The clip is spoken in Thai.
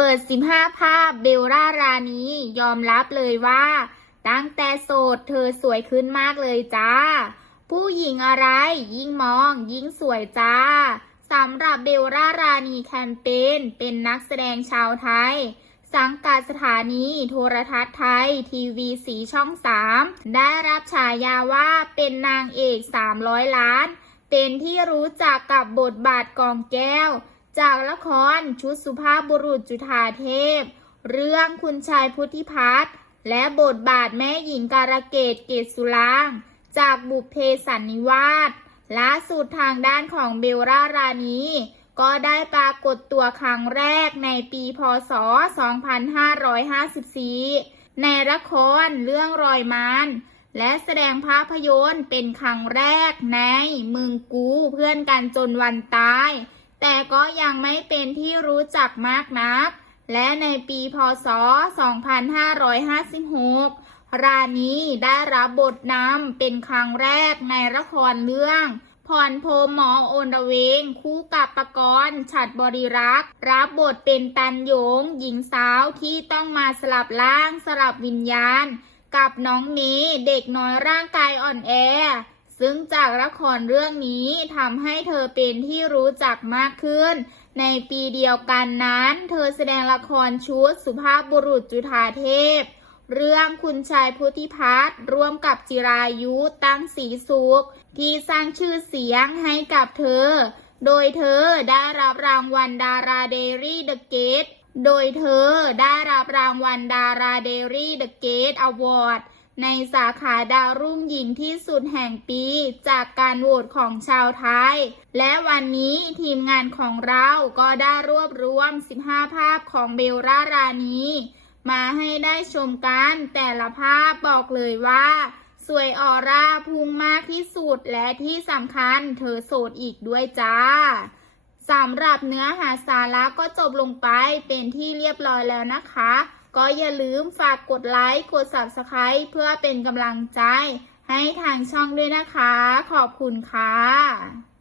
เปิด 15 ภาพเบลล่ารานียอมรับเลยว่า ตั้งแต่โสดเธอสวยขึ้นมากเลยจ้า ผู้หญิงอะไร ยิ่งมอง ยิ่งสวยจ้าสำหรับเบลล่ารานีแคมเปญเป็นนักแสดงชาวไทย สังกัดสถานีโทรทัศน์ไทย ทีวีสีช่อง 3 ได้รับฉายาว่าเป็นนางเอก 300 ล้าน เป็นที่รู้จักกับบทบาทกองแก้ว จากละครชุดสุภาพบุรุษจุฑาเทพ เรื่องคุณชายพุทธิพัฒน์และบทบาทแม่หญิงการะเกดเกตสุราง จากบุพเพสันนิวาสล่าสุดทางด้านของเบลล่ารานี ก็ได้ปรากฏตัวครั้งแรกในปีพศ 2554 ในละครเรื่องรอยมานและแสดงภาพยนตร์เป็นครั้งแรกในมึงกูเพื่อนกันจนวันตาย แต่ก็ยังไม่เป็นที่รู้จักมากนัก และในปีพศ 2556 รานีได้รับบทนำเป็นครั้งแรกในละครเรื่องพรโพมหมอโอนเวง คู่กับประกรณ์ฉัดบริรักษ์ รับบทเป็นตันยง หญิงสาวที่ต้องมาสลับร่างสลับวิญญาณ กับน้องเมเด็กน้อยร่างกายอ่อนแอ ซึ่งจากละครเรื่องนี้ทำให้เธอเป็นที่รู้จักมากขึ้น ในปีเดียวกันนั้น เธอแสดงละครชุดสุภาพบุรุษจุฑาเทพ เรื่องคุณชายพุทธิพัฒน์ร่วมกับจิรายุตั้งสีสุข ที่สร้างชื่อเสียงให้กับเธอ โดยเธอได้รับรางวัลดาราเดรี่เดอะเกตโดยเธอได้รับรางวัลดาราเดรี่เดอะเกตอวอร์ด ในสาขาดาวรุ่งหญิงที่สุดแห่งปีจากการโหวตของชาวไทย และวันนี้ทีมงานของเราก็ได้รวบรวม 15 ภาพของเบลล่ารานี มาให้ได้ชมกันแต่ละภาพบอกเลยว่า สวยออร่าพุ่งมากที่สุดและที่สำคัญเธอโสดอีกด้วยจ้าสำหรับเนื้อหาสาระก็จบลงไปเป็นที่เรียบร้อยแล้วนะคะ ก็อย่าลืมฝากกดไลค์ กด Subscribe เพื่อเป็นกำลังใจให้ทางช่องด้วยนะคะ ขอบคุณค่ะ